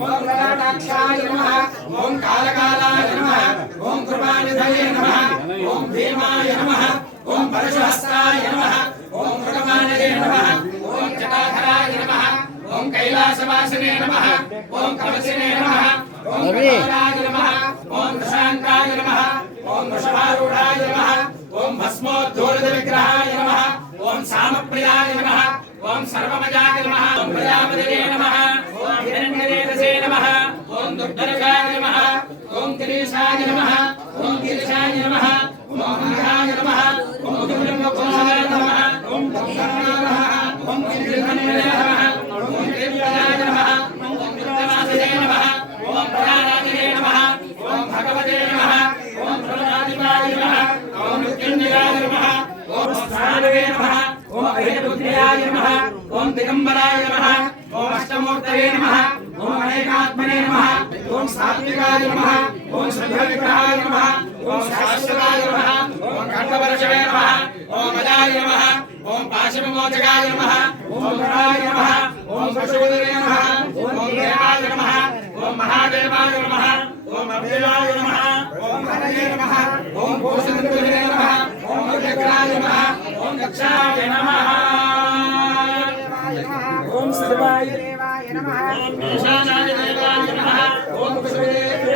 ఓం లలాటాక్షాయ నమః ఓం కాలకాలాయ నమః ఓం కృపానిధయే నమః ఓం భీమాయ నమః ఓం పరశుహస్తాయ నమః ఓం మృగమానయే నమః ఓం జటాధరాయ నమః ఓం కైలాసవాసినే నమః ఓం కవచినే నమః ఓం కపాలాయ నమః ఓం దశాంకాయ నమః ఓం వృషభారూఢాయ నమః ఓం భస్మోద్ధూలిత విగ్రహాయ నమః ఓం సామప్రియాయ నమః ఓం సర్వమజాయ నమః ఓం ప్రజాపతియే నమః ఓం హిరణ్యదేవసే నమః ఓం దుర్ధరకాయ నమః ఓం గిరీశాయ నమః ఓం గిరిశాయ నమః ఓం మహాయ నమః ఓం దుర్గంగోపాయ నమః ఓం దుర్గాయ నమః ఓం గిరిధన్యే నమః ఓం గిరిజాయ నమః ఓం గిరివాసయే నమః ఓం ప్రజారాజయే నమః ఓం భగవతే నమః ఓం ప్రజాధిపాయ నమః ఓం మృత్యుంజయాయ నమః ఓం స్థానవే నమః ఓం అభయపుత్ర్యాయ నమః ఓం దిగంబరాయ నమః ఓం అష్టమూర్తయే నమః ఓం అనేకాత్మనే నమః ఓం సాత్వికాయ నమ ఓం శుద్ధవిగ్రహాయ నమ ఓం శాశ్వతాయ నమ ఓం ఖడ్గవర్షవే నమ ఓం అజాయ నమ ఓం పాశవిమోచకాయ నమ ఓం గుణాయ నమ ఓం పశుపతయే నమ ఓం దేవాయ నమ ఓం మహాదేవాయ నమ ఓం అభయాయ నమ ఓం హరయే నమ ఓం భూష ఓం సర్వాయ దేవాయ నమః ఓం ఈశానాయ దేవాయ నమః ఓం